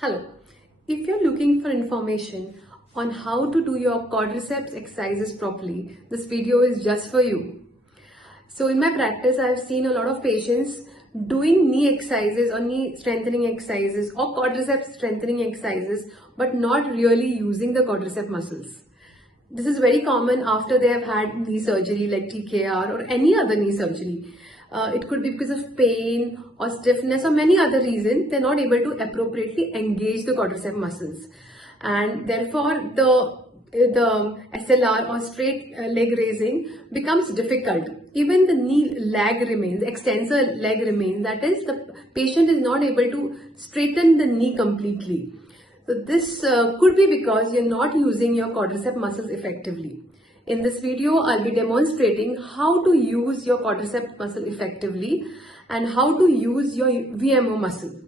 Hello. If you're looking for information on how to do your quadriceps exercises properly, this video is just for you. So in my practice, I've seen a lot of patients doing knee exercises or knee strengthening exercises or quadriceps strengthening exercises, but not really using the quadriceps muscles. This is very common after they have had knee surgery like TKR or any other knee surgery. It could be because of pain or stiffness or many other reasons. They're not able to appropriately engage the quadriceps muscles, and therefore the SLR or straight leg raising becomes difficult. Even the knee lag remains, extensor leg remains. That is, the patient is not able to straighten the knee completely. So this could be because you're not using your quadriceps muscles effectively. In this video, I'll be demonstrating how to use your quadriceps muscle effectively and how to use your VMO muscle.